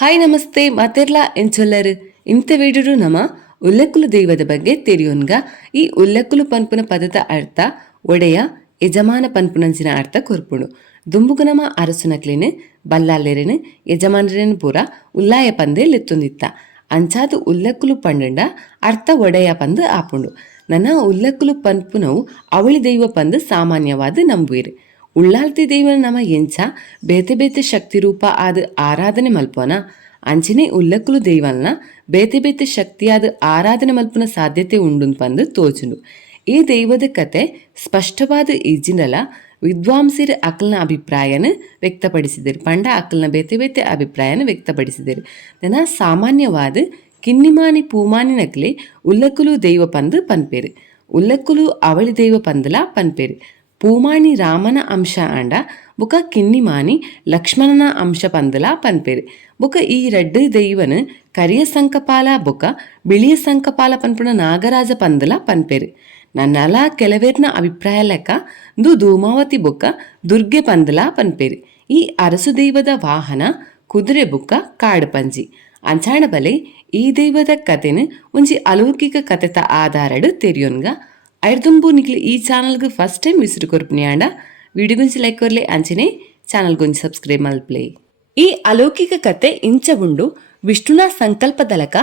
Hi ನಮಸ್ತೆ ಮಾತೆರ್ಲ ಎಂಚೊಲ್ಲರು ಇಂಥ ವಿಡಿಯೋಡು ನಮ್ಮ ಉಲ್ಲೆಕ್ಕುಲು ದೈವದ ಬಗ್ಗೆ ತಿಳಿಯೋನ್ಗ. ಈ ಉಲ್ಲೆಕ್ಕುಲು ಪನ್ಪುನ ಪದದ ಅರ್ಥ ಒಡೆಯ ಯಜಮಾನ ಪನ್ಪುನಂಚಿನ ಅರ್ಥ ಕೊರ್ಪುಡು. ದುಂಬುಗು ನಮ್ಮ ಅರಸುನಕ್ಲಿನ ಬಲ್ಲಾಲೆರೆನು ಯಜಮಾನರೇನು ಪೂರ ಉಲ್ಲಾಯ ಪಂದೆ ಲೆತ್ತೊಂದಿತ್ತ. ಅಂಚಾದು ಉಲ್ಲೆಕ್ಕುಲು ಪಂಡಂಡ ಅರ್ಥ ಒಡೆಯ ಪಂದು ಆಪುಂಡು. ನನ್ನ ಉಲ್ಲೆಕ್ಕುಲು ಪನ್ಪುನವು ಅವಳಿ ದೈವ ಪಂದು ಸಾಮಾನ್ಯವಾದ ನಂಬುವಿರು. ಉಳ್ಳಾಲ್ತಿ ದೈವನ ನಮ್ಮ ಎಂಚ ಬೇತೆ ಬೇತೆ ಶಕ್ತಿ ರೂಪ ಆದ ಆರಾಧನೆ ಮಲ್ಪೋನ ಅಂಚನೆ ಉಲ್ಲಕ್ಕುಲು ದೈವಲ್ನ ಬೇತೆ ಬೇತೆ ಶಕ್ತಿಯಾದ ಆರಾಧನೆ ಮಲ್ಪನ ಸಾಧ್ಯತೆ ಉಂಡು ಪಂದು ತೋಚುಂಡು. ಈ ದೈವದ ಕತೆ ಸ್ಪಷ್ಟವಾದ ಈಜಿನಲ ವಿದ್ವಾಂಸರು ಅಕಲ್ನ ಅಭಿಪ್ರಾಯನ ವ್ಯಕ್ತಪಡಿಸಿದರು. ಪಂಡ ಅಕಲ್ನ ಬೇತೆ ಬೇತೆ ಅಭಿಪ್ರಾಯನ ವ್ಯಕ್ತಪಡಿಸಿದರು. ನನ್ನ ಸಾಮಾನ್ಯವಾದ ಕಿನ್ನಿಮಾನಿ ಪೂಮಾನಿ ನಕ್ಲೆ ಉಲ್ಲಕ್ಕುಲು ದೈವ ಪಂದು ಪನ್ಪೇರು. ಉಲ್ಲಕ್ಕುಲು ಅವಳಿ ದೈವ ಪಂದಲ ಪನ್ಪೇರು. ಪೂಮಾಣಿ ರಾಮನ ಅಂಶ ಆಂಡ ಬುಕ ಕಿನ್ನಿಮಾನಿ ಲಕ್ಷ್ಮಣನ ಅಂಶ ಪಂದಲ ಪನ್ಪೇರು. ಬುಕ ಈ ರಡ್ಡು ದೈವನ ಕರಿಯ ಸಂಕಪಾಲ ಬುಕ ಬಿಳಿಯ ಸಂಕಪಾಲ ಪನ್ಪುಣ ನಾಗರಾಜ ಪಂದಲ ಪನ್ಪೇರು. ನನ್ನಲ ಕೆಲವೇರ್ನ ಅಭಿಪ್ರಾಯ ಲೆಕ್ಕ ಧೂಮಾವತಿ ಬುಕ ದುರ್ಗೆ ಪಂದಲ ಪನ್ಪೇರು. ಈ ಅರಸು ದೈವದ ವಾಹನ ಕುದುರೆ ಬುಕ್ಕ ಕಾಡು ಪಂಜಿ ಅಂಚಾಣ ಬಲೆ ಈ ದೈವದ ಕತೆನ ಒಂಜಿ ಅಲೌಕಿಕ ಕತೆತ ಆಧಾರಡು ತೆರಿಯೋನ್ಗ. ಐರ್ದುಂಬು ನಿಕ್ಲಿ ಈ ಚಾನಲ್ಗೆ ಫಸ್ಟ್ ಟೈಮ್ ವಿಸಿಟ್ ಕೊರ್ಪುನಿ ಆಂಡ ವಿಡಿಯೋ ಗುಂಚಿ ಲೈಕ್ ಕೊರ್ಲೆ ಅಂಚನೆ ಚಾನಲ್ ಗುಂಚಿ ಸಬ್ಸ್ಕ್ರೈಬ್ ಮಲ್ಪ್ಲೇ. ಈ ಅಲೌಕಿಕ ಕತೆ ಇಂಚ ಉಂಡು ವಿಷ್ಣುನ ಸಂಕಲ್ಪದಲಕ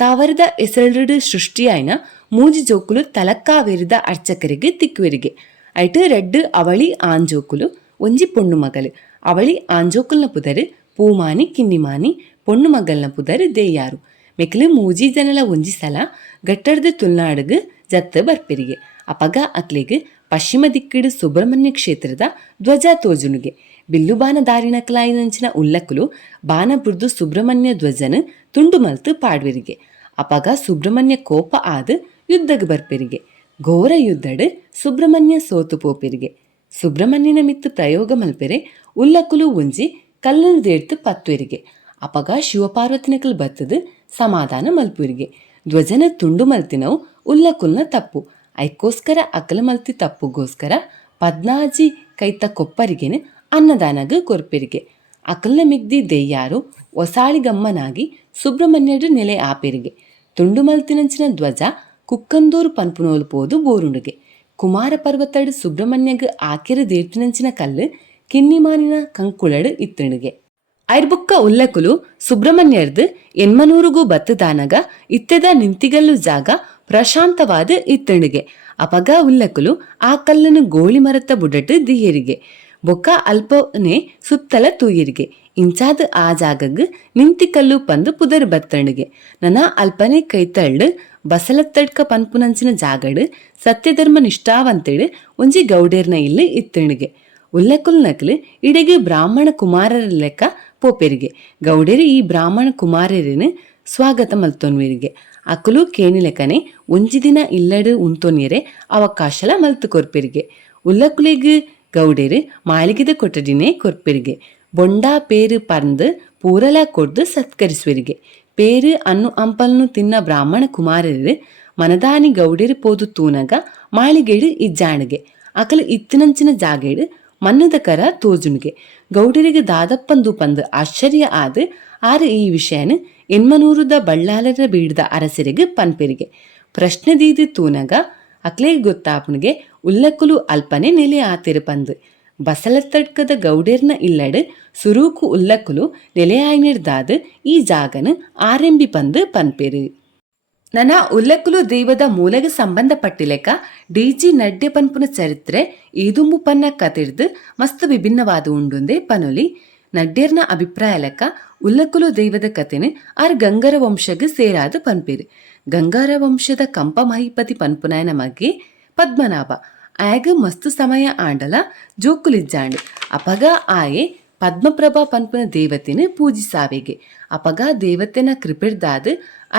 ತಾವರದ ಹೆಸರುಡು ಸೃಷ್ಟಿಯಾಯ್ನ ಮೂಜಿ ಜೋಕುಲು ತಲಕ್ಕಾವೇರಿದ ಅರ್ಚಕರಿಗೆ ತಿಕ್ಕುವೆರಿಗೆ ಐಟು ರೆಡ್ಡು ಅವಳಿ ಆಂಜೋಕುಲು ಒಂಜಿ ಪೊಣ್ಣು ಮಗಲು. ಅವಳಿ ಆಂಜೋಕುಲ್ನ ಪುದರ್ ಪೂಮಾನಿ ಕಿನ್ನಿಮಾನಿ ಪೊಣ್ಣು ಮಗಲ್ನ ಪುದರ್ ದೇಯಾರು. ಮೆಕ್ಲು ಮೂಜಿ ಜನಲ ಒಂಜಿ ಸಲ ಗಟ್ಟಡ್ದು ತುಲ್ನಾಡುಗು ಜತ್ತು ಬರ್ಪೆರಿಗೆ. ಅಪಗ ಅಕ್ಲಿಗೆ ಪಶ್ಚಿಮ ದಿಕ್ಕಿಡು ಸುಬ್ರಹ್ಮಣ್ಯ ಕ್ಷೇತ್ರದ ಧ್ವಜ ತೋಜುನುಗೆ. ಬಿಲ್ಲುಬಾನ ದಾರಿನಕ್ಲಾಯಿನಂಚಿನ ಉಲ್ಲಕ್ಕುಲು ಬಾನ ಬುರ್ದು ಸುಬ್ರಹ್ಮಣ್ಯ ಧ್ವಜನ ತುಂಡು ಮಲ್ತು ಪಾಡ್ವೆರಿಗೆ. ಅಪಗ ಸುಬ್ರಹ್ಮಣ್ಯ ಕೋಪ ಆದ ಯುದ್ಧಗ್ ಬರ್ಪೆರಿಗೆ. ಘೋರ ಯುದ್ಧಡ್ ಸುಬ್ರಹ್ಮಣ್ಯ ಸೋತು ಪೋಪೆರಿಗೆ. ಸುಬ್ರಹ್ಮಣ್ಯನ ಮಿತ್ತು ಪ್ರಯೋಗ ಮಲ್ಪೆರೆ ಉಲ್ಲಕ್ಕುಲು ಒಂಜಿ ಕಲ್ಲನ್ನು ದೇಡ್ತು ಪತ್ವೆರಿಗೆ. ಅಪಗ ಶಿವಪಾರ್ವತಿನಕಲ್ ಬತ್ತದು ಸಮಾಧಾನ ಮಲ್ಪುರಿಗೆ. ಧ್ವಜನ ತುಂಡು ಮಲ್ತಿನವು ಉಲ್ಲಕ್ಕುಲ್ನ ತಪ್ಪು. ಐಕೋಸ್ಕರ ಅಕಲ ಮಲ್ತಿ ತಪ್ಪುಗೋಸ್ಕರ ಪದ್ನಾಜಿ ಕೈತ ಕೊಪ್ಪರಿಗೆನ ಅನ್ನದಾನಗ ಕೊರ್ಪೆರಿಗೆ. ಅಕಲ್ನ ಮಿಗ್ದಿ ದೆಯ್ಯಾರು ಒಸಾಳಿಗಮ್ಮನಾಗಿ ಸುಬ್ರಹ್ಮಣ್ಯಡು ನೆಲೆ ಆಪೆರಿಗೆ. ತುಂಡು ಮಲ್ತಿನಂಚಿನ ಧ್ವಜ ಕುಕ್ಕಂದೂರು ಪನ್ಪುನೋಲು ಪೋದು ಬೋರುಂಡುಗೆ. ಕುಮಾರ ಪರ್ವತಡು ಸುಬ್ರಹ್ಮಣ್ಯಗ ಆಕೆರ ದೇರ್ತಿನಂಚಿನ ಕಲ್ಲು ಕಿನ್ನಿಮಾನಿನ ಕಂಕುಳಡು ಇತ್ತಣಿಗೆ. ಐರ್ಬುಕ್ಕ ಉಲ್ಲಕ್ಕುಲು ಸುಬ್ರಹ್ಮಣ್ಯರ್ದು ಎನ್ಮನೂರುಗೂ ಬತ್ತದಾನಗ ಇತ್ತೆದ ನಿಂತಿಗಲ್ಲು ಜಾಗ ಪ್ರಶಾಂತವಾದ ಇತ್ತಣಿಗೆ. ಅಪಗ ಉಲ್ಲಕ್ಕುಲು ಆ ಕಲ್ಲನ್ನು ಗೋಳಿ ಮರತ ಬುಡಟ್ಟು ದಿಯರಿಗೆ. ಬೊಕ್ಕ ಅಲ್ಪನೆ ಸುತ್ತಲ ತೂಯಿರಿಗೆ. ಇಂಚಾದ ಆ ಜಾಗಗ್ ನಿಂತಿ ಕಲ್ಲು ಪಂದು ಪುದರ್ ಬತ್ತಣಿಗೆ. ನನ್ನ ಅಲ್ಪನೆ ಕೈತಳ್ಳು ಬಸಲತ್ತಡ್ಕ ಪನ್ಪುನಂಚಿನ ಜಾಗಡು ಸತ್ಯಧರ್ಮ ನಿಷ್ಠಾವಂತೇಳು ಒಂಜಿ ಗೌಡೇರ್ನ ಇಲ್ಲಿ ಇತ್ತಣಿಗೆ. ಉಲ್ಲಕ್ಕುಲ್ ನಕ್ಲು ಇಡೆಗೆ ಬ್ರಾಹ್ಮಣ ಕುಮಾರರ ಲೆಕ್ಕ ಪೋಪೆರಿಗೆ. ಗೌಡೇರು ಈ ಬ್ರಾಹ್ಮಣ ಕುಮಾರರೇನು ಸ್ವಾಗತ ಮಲ್ತೊನ್ವರಿಗೆ. ಅಕುಲು ಕೇಣಿ ಲೆಕ್ಕನೆ ಒಂಜಿ ದಿನ ಇಲ್ಲಡು ಉಂತೊನ್ಯರೆ ಅವಕಾಶಲ ಮಲ್ತು ಕೊರ್ಪೆರಿಗೆ. ಉಲ್ಲಕ್ಕುಲಿಗೆ ಗೌಡೇರು ಮಾಳಿಗೆದ ಕೊಠಡಿನೇ ಕೊರ್ಪೆರಿಗೆ. ಬೊಂಡಾ ಪೇರು ಪರ್ದು ಪೂರಲ ಕೊಡ್ದು ಸತ್ಕರಿಸುವರಿಗೆ. ಪೇರು ಅನ್ನು ಅಂಪಲ್ನು ತಿನ್ನ ಬ್ರಾಹ್ಮಣ ಕುಮಾರರು ಮನದಾನಿ ಗೌಡೇರು ಪೋದು ತೂನಗ ಮಾಳಿಗೆಡು ಇಜ್ಜಾಣಿಗೆ. ಅಕಲು ಇತ್ತಿನಂಚಿನ ಜಾಗೇಡು ಮನ್ನದ ಕರ ತೋಜುಣಿಗೆ. ಗೌಡರಿಗೆ ದಾದಪ್ಪಂದು ಪಂದು ಆಶ್ಚರ್ಯ ಆದ ಆರು ಈ ವಿಷಯನ ಎನ್ಮನೂರುದ ಬಳ್ಳಾಲರ ಬೀಡದ ಅರಸರಿಗೆ ಪನ್ಪೆರಿಗೆ. ಪ್ರಶ್ನೆ ದೀದಿ ತೂನಗ ಅಕ್ಲೇ ಗೊತ್ತಾಪನಿಗೆ ಉಲ್ಲಕ್ಕುಲು ಅಲ್ಪನೆ ನೆಲೆ ಆತಿರು ಪಂದು. ಬಸಲತ್ತಡ್ಕದ ಗೌಡೇರ್ನ ಇಲ್ಲಡು ಸುರೂಕು ಉಲ್ಲಕ್ಕುಲು ನೆಲೆಯಾಯ್ನಿರ್ದಾದ ಈ ಜಾಗನ ಆರೆಂಬಿ ಪಂದು ಪನ್ಪೆರು. ನನ್ನ ಉಲ್ಲಕ್ಕುಲು ದೈವದ ಮೂಲೆಗೆ ಸಂಬಂಧಪಟ್ಟಿಲೆಕ್ಕ ಡಿ.ಜಿ. ನಡ್ಯ ಪನ್ಪುನ ಚರಿತ್ರೆ ಈದುಂಬು ಪನ್ನ ಕತಿರ್ದು ಮಸ್ತ್ ವಿಭಿನ್ನವಾದ ಉಂಡುಂದೆ ಪನುಲಿ. ನಡ್ಯರ್ನ ಅಭಿಪ್ರಾಯ ಲೆಕ್ಕ ಉಲ್ಲಕ್ಕುಲು ದೈವದ ಕತೆನ ಆರ್ ಗಂಗರ ವಂಶಗ್ ಸೇರಾದ ಪನ್ಪೇರು. ಗಂಗರ ವಂಶದ ಕಂಪ ಮಹಿಪತಿ ಪನ್ಪುನಾಯನ ಮಗೆ ಪದ್ಮನಾಭ ಆಯಗ ಮಸ್ತ್ ಸಮಯ ಆಂಡಲ ಜೋಕುಲಿಜ್ಜಾಂಡು. ಅಪಗ ಆಯೆ ಪದ್ಮಪ್ರಭಾ ಪನ್ಪುನ ದೇವತೆನ ಪೂಜಿಸಾವೆಗೆ. ಅಪಗ ದೇವತೆನ ಕೃಪಿರ್ದಾದ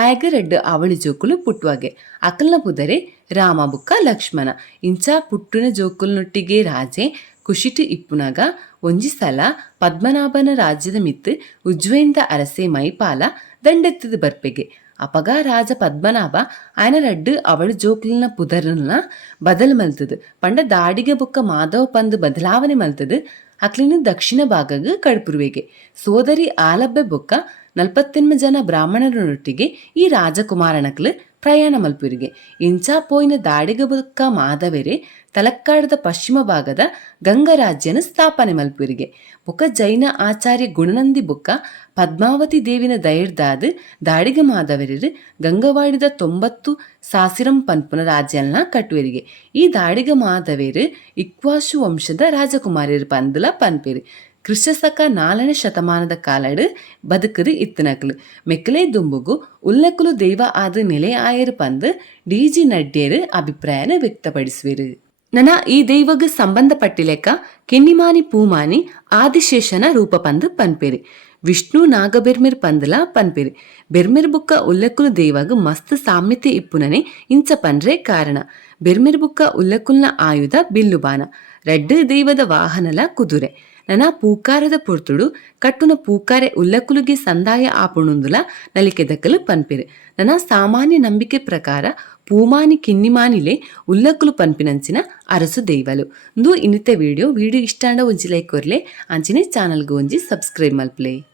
ಆಯಗ ರೆಡ್ಡು ಅವಳಿ ಜೋಕುಲು ಪುಟ್ವಾಗೆ. ಅಕಲ್ನ ಪುದರೆ ರಾಮ ಬುಕ್ಕ ಲಕ್ಷ್ಮಣ ಇಂಚಾ ಪುಟ್ಟುನ ಜೋಕುಲ್ನೊಟ್ಟಿಗೆ ರಾಜೆ ಕುಶಿಟು ಇಪ್ಪುನಾಗ ಒಂಜಿ ಸಲ ಪದ್ಮನಾಭನ ರಾಜ್ಯದ ಮಿತ್ತು ಉಜ್ವೈಂದ ಅರಸೆ ಮೈಪಾಲ ದಂಡೆತ್ತದ ಬರ್ಪೆಗೆ. ಅಪಗ ರಾಜ ಪದ್ಮನಾಭ ಆಯನ ರಡ್ಡು ಅವಳು ಜೋಕುಲಿನ ಪುದರ್ನ ಬದಲು ಮಲ್ತದು. ಪಂಡ ದಾಡಿಗೆ ಬುಕ್ಕ ಮಾಧವ ಪಂದು ಬದಲಾವಣೆ ಮಲ್ತದು. ಅಕ್ಲಿನ ದಕ್ಷಿಣ ಭಾಗಗ ಕಡ್ಪುರುವೆಗೆ ಸೋದರಿ ಆಲಬ್ಬೆ ಬೊಕ್ಕ 48 ಜನ ಬ್ರಾಹ್ಮಣರೊಟ್ಟಿಗೆ ಈ ರಾಜಕುಮಾರನಕ್ಲು ಪ್ರಯಾಣ ಮಲ್ಪುರಿಗೆ. ಇಂಚಾ ಪೋಯಿನ ದಾಡಿಗ ಬೊಕ್ಕ ಮಾದವೆರೆ ತಲಕ್ಕಾಡದ ಪಶ್ಚಿಮ ಭಾಗದ ಗಂಗರಾಜ್ಯನ ಸ್ಥಾಪನೆ ಮಲ್ಪುರಿಗೆ. ಬೊಕ್ಕ ಜೈನ ಆಚಾರ್ಯ ಗುಣನಂದಿ ಬೊಕ್ಕ ಪದ್ಮಾವತಿ ದೇವಿನ ದಯರ್ದಾದ ದಾಡಿಗ ಮಾದವೆರರು ಗಂಗವಾಡಿದ 90 ಸಾಸಿರಂ ಪನ್ಪುನ ರಾಜ್ಯಲ್ನ ಕಟ್ಟುವೆರಿಗೆ. ಈ ದಾಡಿಗ ಮಾದವೇರು ಇಕ್ವಾಶು ವಂಶದ ರಾಜಕುಮಾರಿಯರು ಪಂದಲ ಪನ್ಪೇರು. ಕ್ರಿಸ್ತಶಕ 4ನೇ ಶತಮಾನದ ಕಾಲಡ್ ಬದುಕರು ಇತ್ತನಕ್ಲು ಮೆಕ್ಕಲೆ ದುಂಬುಗು ಉಲ್ಲಕುಲು ದೈವ ಆದ ನೆಲೆ ಆಯರು ಪಂದು ಡಿ.ಜಿ. ನಡ್ಡೇರು ಅಭಿಪ್ರಾಯನ ವ್ಯಕ್ತಪಡಿಸುವೆರು. ನನ ಈ ದೈವಗ ಸಂಬಂಧಪಟ್ಟಿಲೆಕ್ಕ ಕೆನ್ನಿಮಾನಿ ಪೂಮಾನಿ ಆದಿಶೇಷನ ರೂಪ ಪಂದು ಪನ್ಪೇರು. ವಿಷ್ಣು ನಾಗಬೆರ್ಮೆರ್ ಪಂದಲ ಪನ್ಪೇರು. ಬೆರ್ಮೆರ್ ಬುಕ್ಕ ಉಲ್ಲಕುಲು ದೈವಗ ಮಸ್ತ್ ಸಾಮ್ಯತೆ ಇಪ್ಪುನನೆ ಇಂಚ ಪನ್ರೆ ಕಾರಣ. ಬೆರ್ಮೆರ್ ಬುಕ್ಕ ಉಲ್ಲಕುಲ್ನ ಆಯುಧ ಬಿಲ್ಲುಬಾನ, ರೆಡ್ಡು ದೈವದ ವಾಹನಲ ಕುದುರೆ. ನನ ಪೂಕಾರದ ಪೊರ್ತುಡು ಕಟ್ಟುನ ಪೂಕಾರೆ ಉಲ್ಲಕುಲುಗೆ ಸಂದಾಯ ಆಪುಣುಂದುಲ ನಲಿಕೆ ದಕ್ಕಲು ಪನ್ಪೇರು. ನನ ಸಾಮಾನ್ಯ ನಂಬಿಕೆ ಪ್ರಕಾರ ಪೂಮಾನಿ ಕಿನ್ನಿಮಾನಿಲೆ ಉಲ್ಲಕುಲು ಪನ್ಪಿನಂಚಿನ ಅರಸು ದೈವಲು. ಇಂದು ಇನ್ನಿತ ವಿಡಿಯೋ ಇಷ್ಟ ಒಂಜಿ ಲೈಕ್ ಕೊರ್ಲೆ ಅಂಚಿನ ಚಾನಲ್ಗೆ ಒಂಜಿ ಸಬ್ಸ್ಕ್ರೈಬ್ ಮಲ್ಪಲೆ.